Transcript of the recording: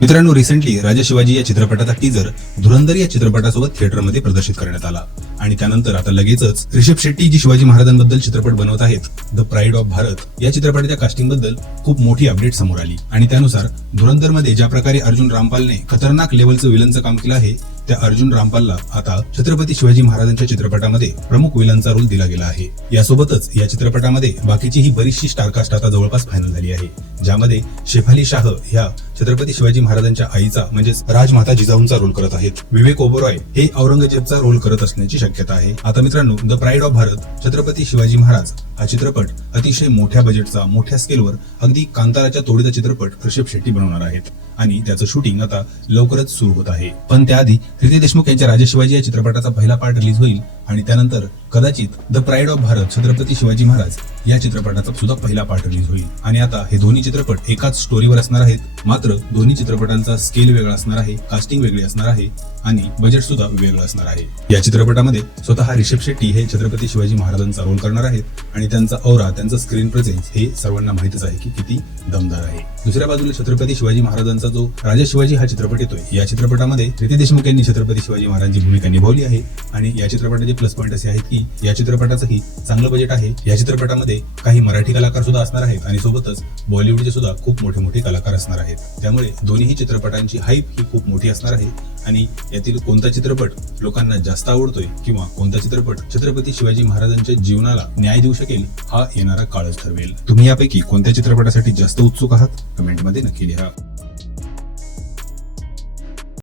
मित्रांनो, रिसेंटली राजा शिवाजी या चित्रपटाचा टीजर धुरंधर या चित्रपटासोबत थिएटरमध्ये प्रदर्शित करण्यात आला आणि त्यानंतर आता लगेचच ऋषभ शेट्टी जी शिवाजी महाराजांबद्दल चित्रपट बनवत आहेत, द प्राईड ऑफ भारत या चित्रपटाच्या कास्टिंग बद्दल खूप मोठी अपडेट समोर आली आणि त्यानुसार धुरंधर मध्ये ज्या प्रकारे अर्जुन रामपालने खतरनाक लेवलचं विलनचं काम केलं आहे, त्या अर्जुन रामपालला आता छत्रपती शिवाजी महाराजांच्या चित्रपटामध्ये प्रमुख विलनचा रोल दिला गेला आहे। यासोबतच या चित्रपटामध्ये बाकीची ही बरीचशी स्टारकास्ट आता जवळपास फायनल झाली आहे, ज्यामध्ये शेफाली शाह ह्या छत्रपती शिवाजी महाराजांच्या आईचा म्हणजेच राजमाता जिजाऊंचा रोल करत आहेत। विवेक ओबरॉय हे औरंगजेबचा रोल करत असण्याची शक्यता आहे। आता मित्रांनो, the pride of Bharat Chhatrapati Shivaji Maharaj हा चित्रपट अतिशय मोठ्या बजेटचा, मोठ्या स्केलवर, अगदी कांताराच्या तोडीचा चित्रपट ऋषभ शेट्टी बनवणार आहेत आणि त्याचं शूटिंग आता लवकरच सुरू होत आहे। पण त्याआधी रितेश देशमुख यांच्या राजा शिवाजी या चित्रपटाचा पहिला पार्ट रिलीज होईल आणि त्यानंतर कदाचित the pride of Bharat Chhatrapati Shivaji Maharaj या चित्रपटाचा सुद्धा पहिला पार्ट रिलीज होईल आणि आता हे दोन्ही चित्रपट एकाच स्टोरीवर असणार आहेत, मात्र दोन्ही चित्रपटांचा स्केल वेगळा असणार आहे, कास्टिंग वेगळी असणार आहे आणि बजेट सुद्धा वेगळं असणार आहे। या चित्रपटामध्ये स्वतः ऋषभ शेट्टी हे छत्रपती शिवाजी महाराजांचा रोल करणार आहेत आणि त्यांचा औरा, त्यांचा स्क्रीन प्रेझेन्स हे सर्वांना माहितच आहे की किती दमदार आहे। दुसऱ्या बाजूला छत्रपती शिवाजी महाराजांचा जो राजा शिवाजी हा चित्रपट येतोय, या चित्रपटामध्ये रितेश देशमुख यांनी छत्रपती शिवाजी महाराजांची भूमिका निभावली आहे आणि या चित्रपटाचे प्लस पॉईंट असे आहेत की या चित्रपटाचंही चांगलं बजेट आहे। या चित्रपटामध्ये काही मराठी कलाकार सुद्धा असणार आहेत आणि सोबतच बॉलिवूडचे सुद्धा खूप मोठे मोठे कलाकार असणार आहेत, त्यामुळे दोन्ही चित्रपटांची हाईप ही खूप मोठी असणार आहे आणि यातील कोणता चित्रपट लोकांना जास्त आवडतोय किंवा कोणता चित्रपट छत्रपती शिवाजी महाराजांच्या जीवनाला न्याय देऊ शकेल, हा येणारा काळच ठरवेल। तुम्ही यापैकी कोणत्या चित्रपटासाठी जास्त उत्सुक आहात, कमेंटमध्ये नक्की लिहा।